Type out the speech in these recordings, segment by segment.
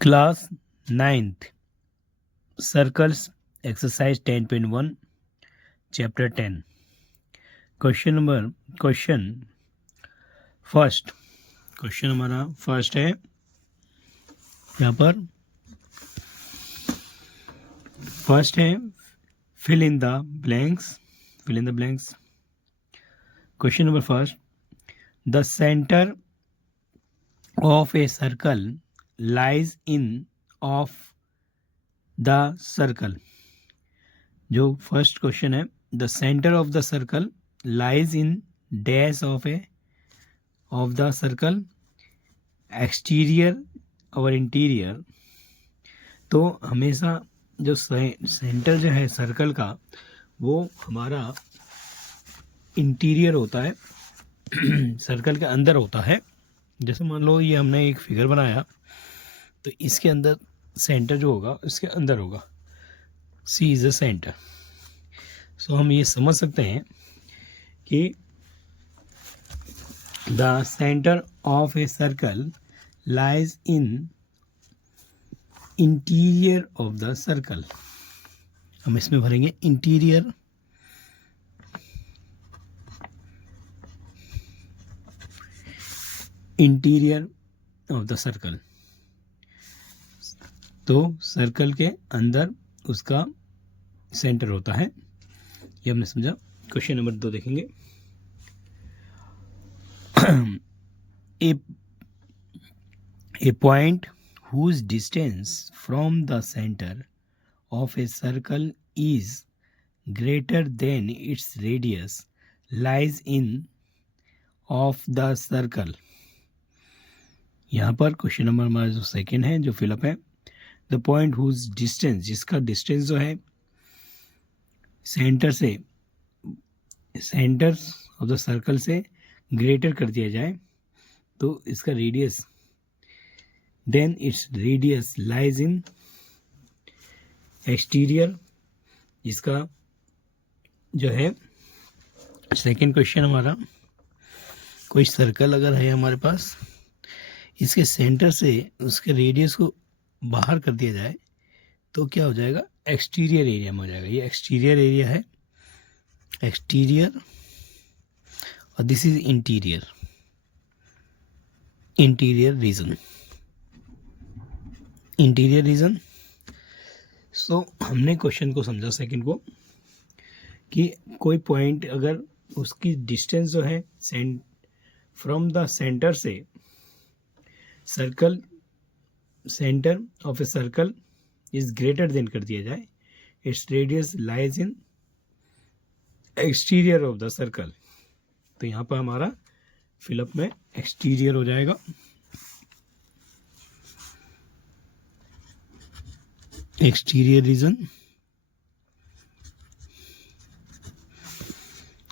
Class 9th Circles Exercise 10.1 Chapter 10 Question first question हमारा first है यहाँ पर फर्स्ट है fill in the blanks question number first the center of a circle lies in of the circle. जो first question है the centre of the circle lies in dash of the circle exterior और interior. तो हमेशा जो centre जो है circle का वो हमारा इंटीरियर होता है सर्कल के अंदर होता है। जैसे मान लो ये हमने एक फिगर बनाया तो इसके अंदर सेंटर जो होगा इसके अंदर होगा, सी इज़ अ सेंटर। सो हम ये समझ सकते हैं कि the centre of a circle lies in interior of the circle. हम इसमें भरेंगे इंटीरियर ऑफ द सर्कल। तो सर्कल के अंदर उसका सेंटर होता है, ये हमने समझा। क्वेश्चन नंबर 2 देखेंगे। A point whose distance from the centre of a circle is greater than its radius lies in of the circle. यहाँ पर क्वेश्चन नंबर हमारा जो सेकेंड है जो फिलअप है, द पॉइंट हुज डिस्टेंस, जिसका डिस्टेंस जो है सेंटर से सेंटर ऑफ द सर्कल से ग्रेटर कर दिया जाए तो इसका radius, then its radius lies in exterior. इसका जो है सेकेंड क्वेश्चन हमारा, कोई सर्कल अगर है हमारे पास, इसके सेंटर से उसके रेडियस को बाहर कर दिया जाए तो क्या हो जाएगा, एक्सटीरियर एरिया में हो जाएगा। ये एक्सटीरियर एरिया है, एक्सटीरियर, और दिस इज इंटीरियर रीजन। सो हमने क्वेश्चन को समझा सेकंड को कि कोई पॉइंट अगर उसकी डिस्टेंस जो है फ्रॉम द सेंटर से circle, centre of a circle is greater than कर दिया जाए, its radius lies in exterior of the circle. तो यहाँ पर हमारा फिलअप में एक्सटीरियर हो जाएगा। Exterior region,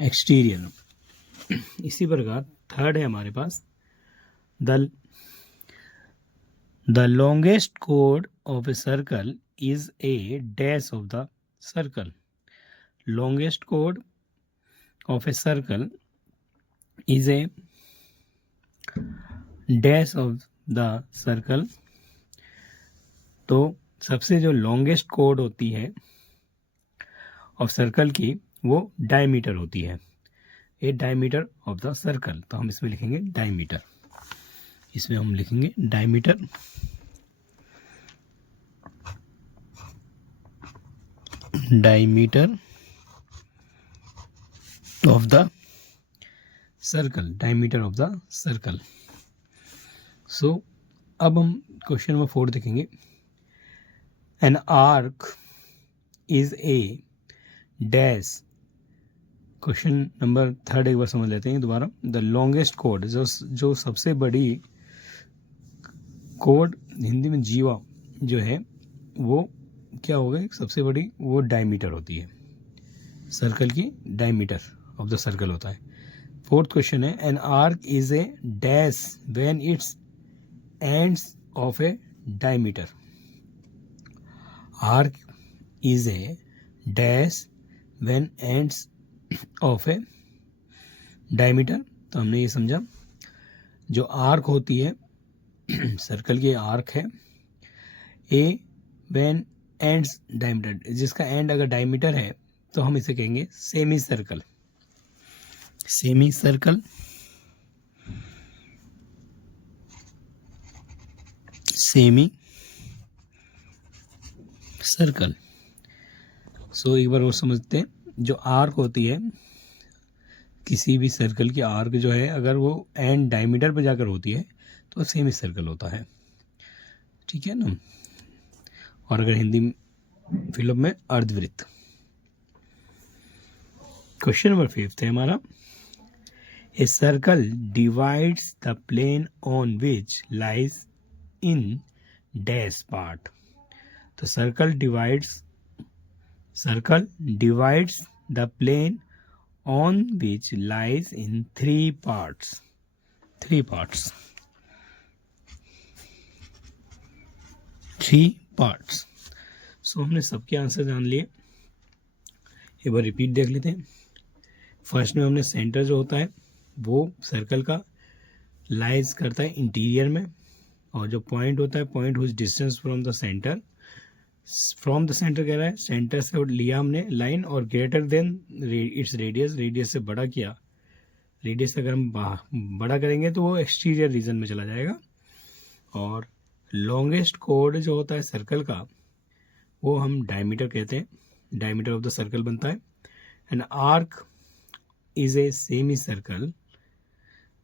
exterior. इसी प्रकार थर्ड है हमारे पास, The longest chord of a circle is a dash of the circle. Longest chord of a circle is a dash of the circle. तो सबसे जो लॉन्गेस्ट कोड होती है ऑफ सर्कल की वो डायमीटर होती है, a diameter of the circle. तो हम इसमें लिखेंगे डायमीटर, इसमें हम लिखेंगे diameter of the circle, diameter of the circle. So अब हम क्वेश्चन नंबर 4 देखेंगे। An arc is a dash. Question number 3 एक बार समझ लेते हैं दोबारा। द लॉन्गेस्ट कोड, जो सबसे बड़ी कोड, हिंदी में जीवा जो है वो क्या होगा, सबसे बड़ी वो डायमीटर होती है, सर्कल की डायमीटर ऑफ द सर्कल होता है। फोर्थ क्वेश्चन है, N arc is a dash when it's ends of A diameter. Arc is a dash when ends of A diameter. तो हमने ये समझा, जो आर्क होती है सर्कल की आर्क है ए व्हेन एंड्स डायमीटर, जिसका एंड अगर डायमीटर है तो हम इसे कहेंगे semi circle. Semi circle, semi circle. So एक बार और समझते हैं, जो आर्क होती है किसी भी सर्कल की, आर्क जो है अगर वो एंड डायमीटर पर जाकर होती है तो सेमी सर्कल होता है, ठीक है ना। और अगर हिंदी फिल्म में अर्धवृत्त। क्वेश्चन नंबर 5 है हमारा, a circle divides the plane on which lies in dash part. तो circle divides the plane on which lies in three parts. Three parts. So हमने सबके आंसर जान लिए, एक बार रिपीट देख लेते हैं। फर्स्ट में हमने सेंटर जो होता है वो सर्कल का लाइज करता है इंटीरियर में, और जो पॉइंट होता है point whose distance from the centre, from the centre कह रहा है, सेंटर से लिया हमने लाइन, और greater than its radius, radius से बड़ा किया। रेडियस अगर हम बड़ा करेंगे तो वो एक्सटीरियर रीजन में चला जाएगा। और लॉन्गेस्ट कोड जो होता है सर्कल का वो हम डायमीटर कहते हैं, डायमीटर ऑफ द सर्कल बनता है। And arc is a semi circle,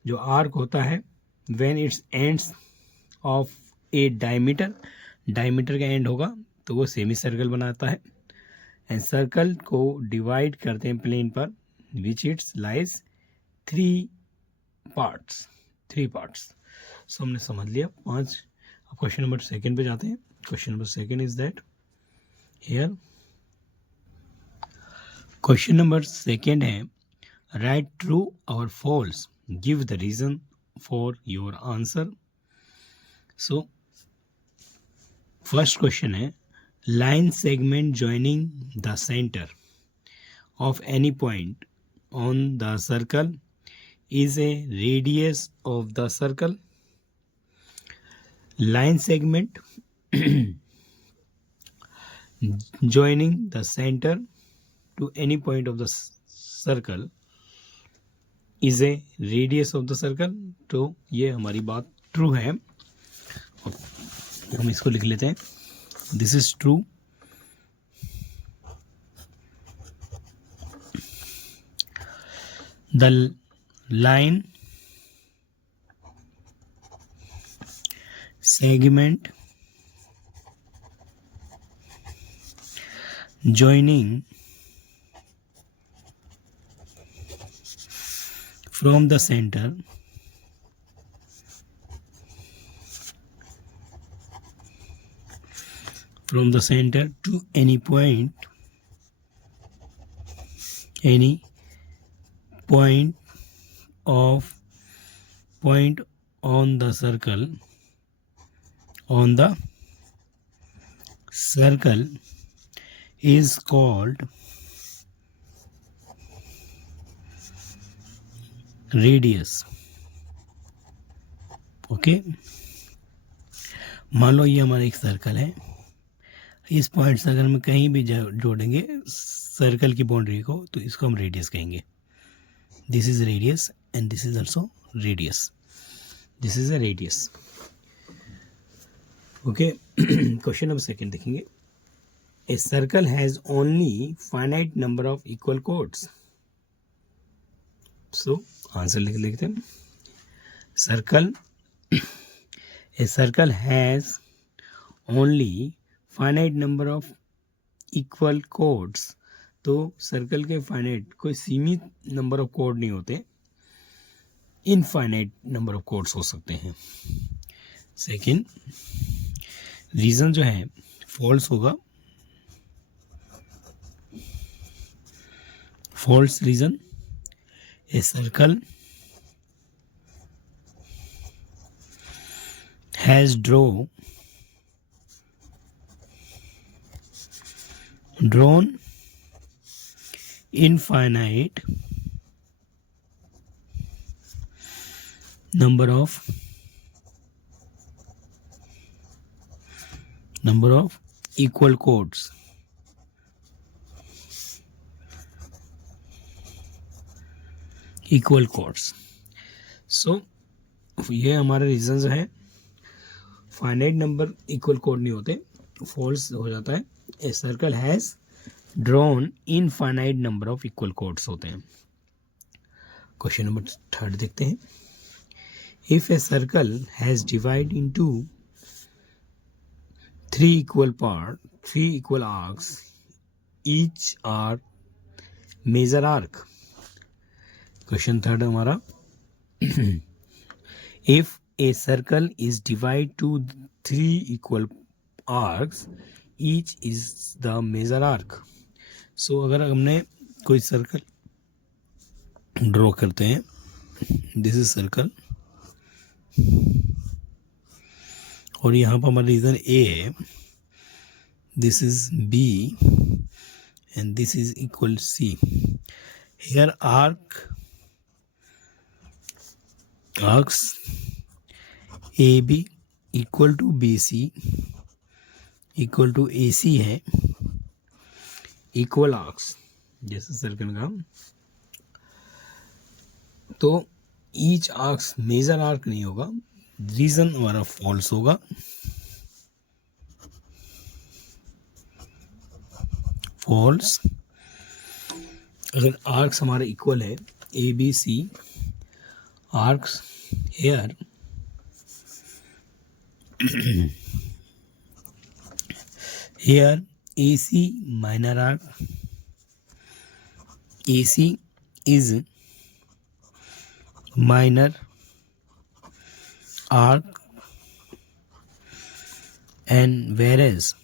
जो आर्क होता है when it's ends of A diameter, diameter का एंड होगा तो वो सेमी सर्कल बनाता है। एंड सर्कल को डिवाइड करते हैं प्लेन पर विच it's lies three parts. So हमने समझ लिया 5। अब क्वेश्चन नंबर 2 पे जाते हैं। Question number 2 is that here, question number 2 है, राइट ट्रू और false, give the reason for your answer. So first question है, line segment joining the centre of any point on the circle is a radius of the circle. Line segment joining the center to any point of the circle is a radius of the circle. तो ये हमारी बात true है, हम इसको लिख लेते हैं, this is true. The line segment joining from the center to any point on the circle is called radius. Okay, मान लो ये हमारा एक सर्कल है, इस पॉइंट से अगर हम कहीं भी जोड़ेंगे सर्कल की बाउंड्री को तो इसको हम रेडियस कहेंगे। This is radius and this is also radius, this is a radius. Okay, question number 2 देखेंगे, a circle has only finite number of equal chords. So answer लिख लेते हैं, ए circle has only finite number of equal codes. तो circle के finite, कोई सीमित number of code नहीं होते, इनफाइनाइट नंबर ऑफ कोड्स हो सकते हैं। सेकंड रीजन जो है फॉल्स होगा, false reason, a circle has drawn infinite number of equal chords. Equal chords. So ये हमारे रीजंस हैं. फाइनाइट नंबर इक्वल कोड नहीं होते, फॉल्स हो जाता है. A circle has drawn infinite number of equal chords होते हैं. क्वेश्चन नंबर 3 देखते हैं. If a circle has divide into 3 equal arcs, each arc major arc. Question 3 हमारा. If a circle is divide to 3 equal arcs, each is the major arc. So अगर हमने कोई circle draw करते हैं, this is circle, और यहाँ पर हमारा रीजन ए है, this is B and this is equal C. Here arcs AB equal to BC equal to AC है. इक्वल आर्क्स जैसे सर्कल का, तो ईच आर्क्स मेजर आर्क नहीं होगा. रीजन हमारा फॉल्स होगा. फॉल्स. अगर आर्क्स हमारे इक्वल है ABC arcs, here AC minor arc, AC is minor arc, and whereas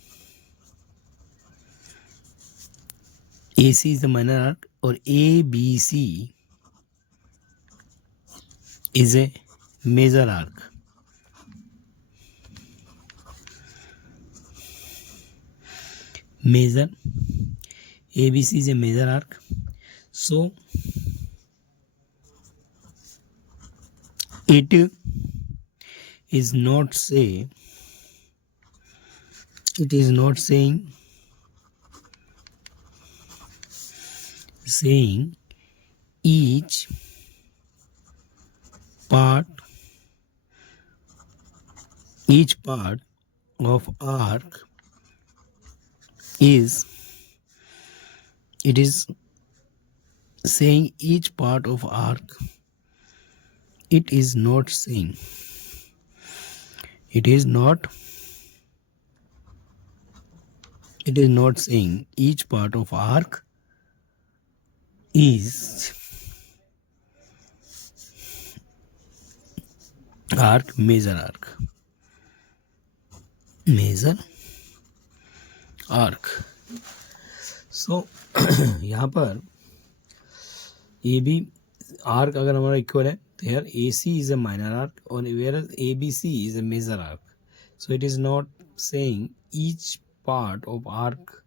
AC is the minor arc और ABC is a major arc. Major ABC is a major arc. So it is not saying each part of arc is, it is saying each part of arc, it is not saying each part of arc is arc major arc. So यहाँ पर A B arc अगर हमारा equal है तो यार A C is a minor arc और where A B C is a major arc. So it is not saying each part of arc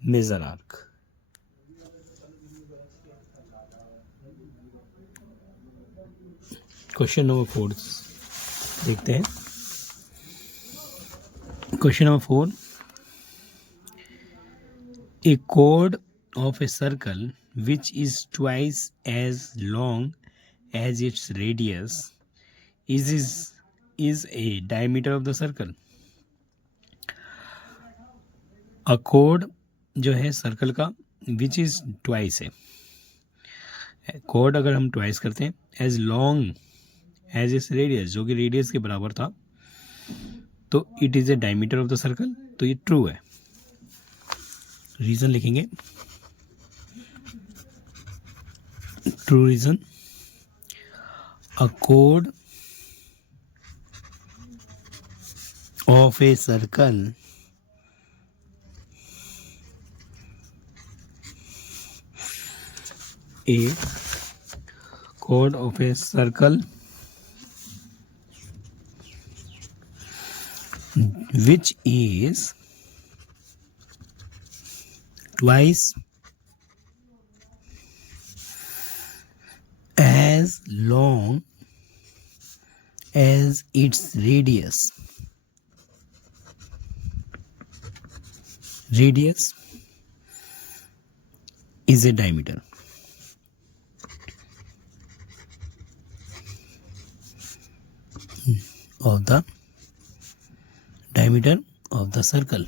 major arc. Question number 4 देखते हैं. Question number 4. A chord of a circle which is twice as long as its radius is a diameter of the circle. A chord जो है circle का which is twice है. chord अगर हम twice करते हैं, as long एज इस radius जो कि रेडियस के बराबर था, तो it is a diameter of the circle. तो ये ट्रू है. रीजन लिखेंगे. True reason. A chord of a circle chord of a circle which is twice as long as its radius radius is a diameter. Of the diameter of the circle.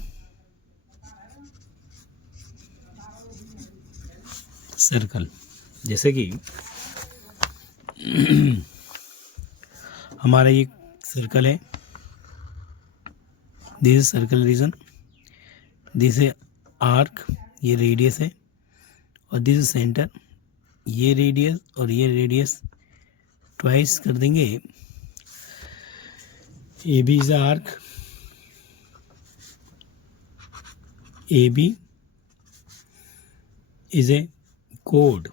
Circle जैसे कि हमारा ये circle है, this is circle region, this है arc, ये radius है, और this is centre, ये रेडियस और ये रेडियस ट्वाइस कर देंगे. A B is arc, A B is a chord.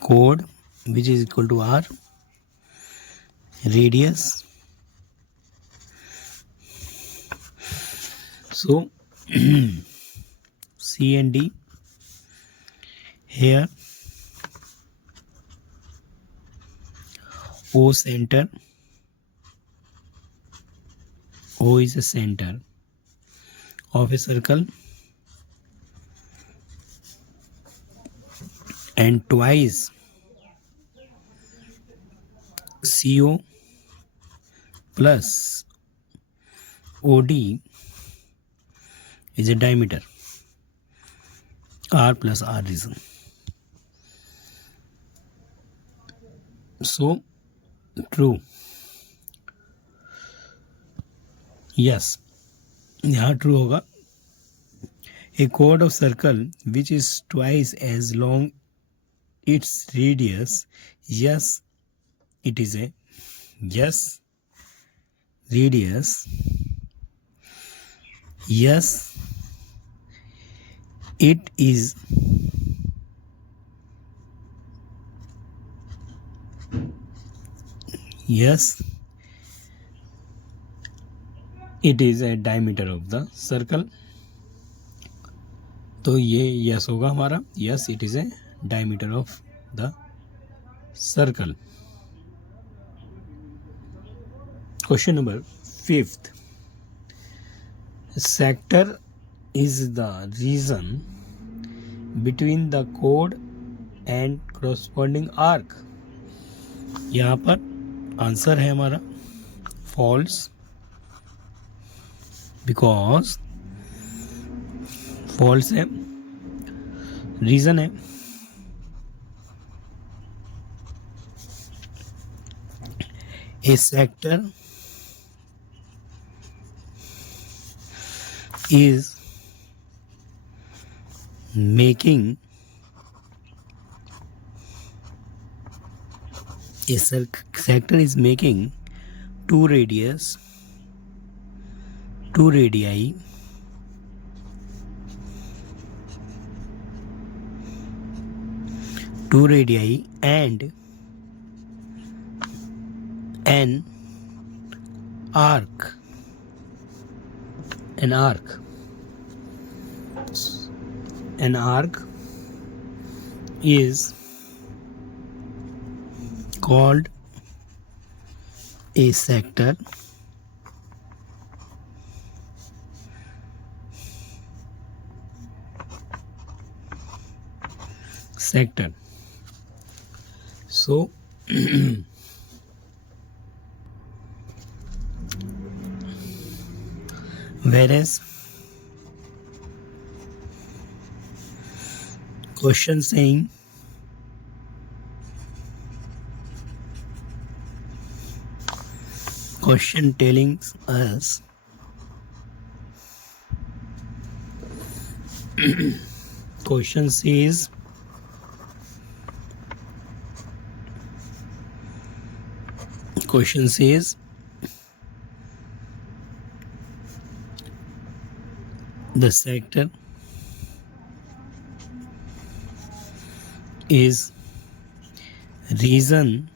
Chord which is equal to R. Radius. So C and D here. O center. O is a center of a circle, and twice CO plus OD is a diameter, R plus R reason. So true. Yes, यहाँ true होगा. A chord of circle which is twice as long its radius. Yes, it is a yes radius. Yes, it is yes. It is a diameter of the circle. तो ये yes होगा हमारा. Yes, it is a diameter of the circle. Question number 5th. Sector is the region between the code and corresponding arc. यहाँ पर answer है हमारा false, because false है. Reason है A sector is making a sector is making two radii and an arc. An arc is called a sector. So whereas question saying question telling us question says the sector is reason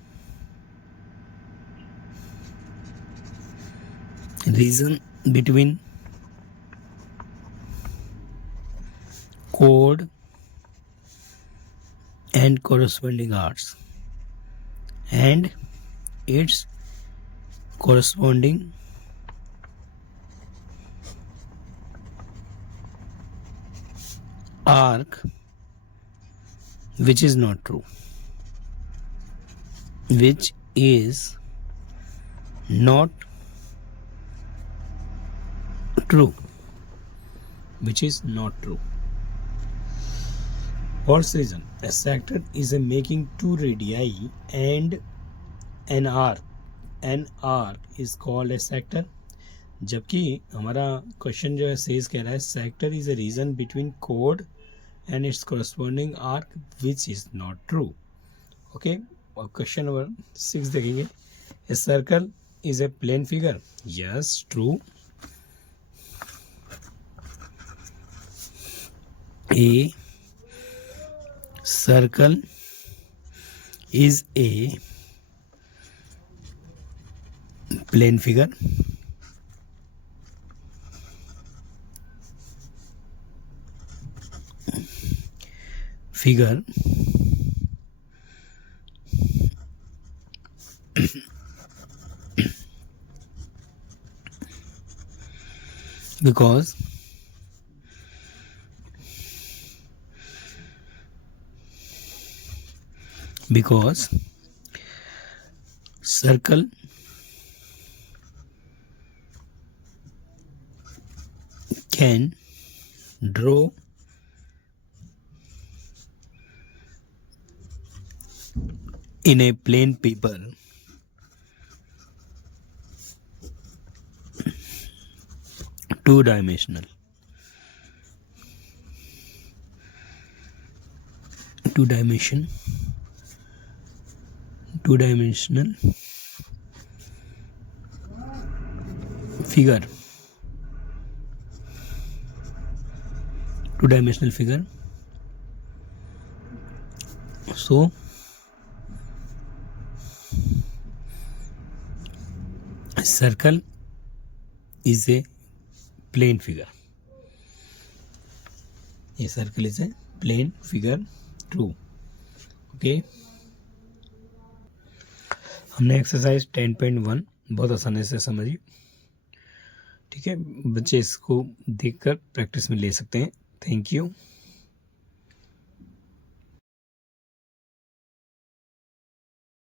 between chord and corresponding arcs and its corresponding arc, which is not true. Which is not true. Which is not true. What's the reason? A sector is a making two radii and an arc. An arc is called a sector. जबकि हमारा question जो है says कह रहा है sector is a region between कोड and its corresponding arc which is not true. Okay, और question number 6 देखेंगे. A circle is a plane figure. Yes, true. A circle is a plane figure. Figure because circle can draw in a plain paper two-dimensional figure. Two-dimensional figure. So circle is a plane figure. A circle is a plane figure. True. Okay. हमने exercise 10.1 बहुत आसानी से समझी. ठीक है, बच्चे इसको देखकर प्रैक्टिस में ले सकते हैं. Thank you.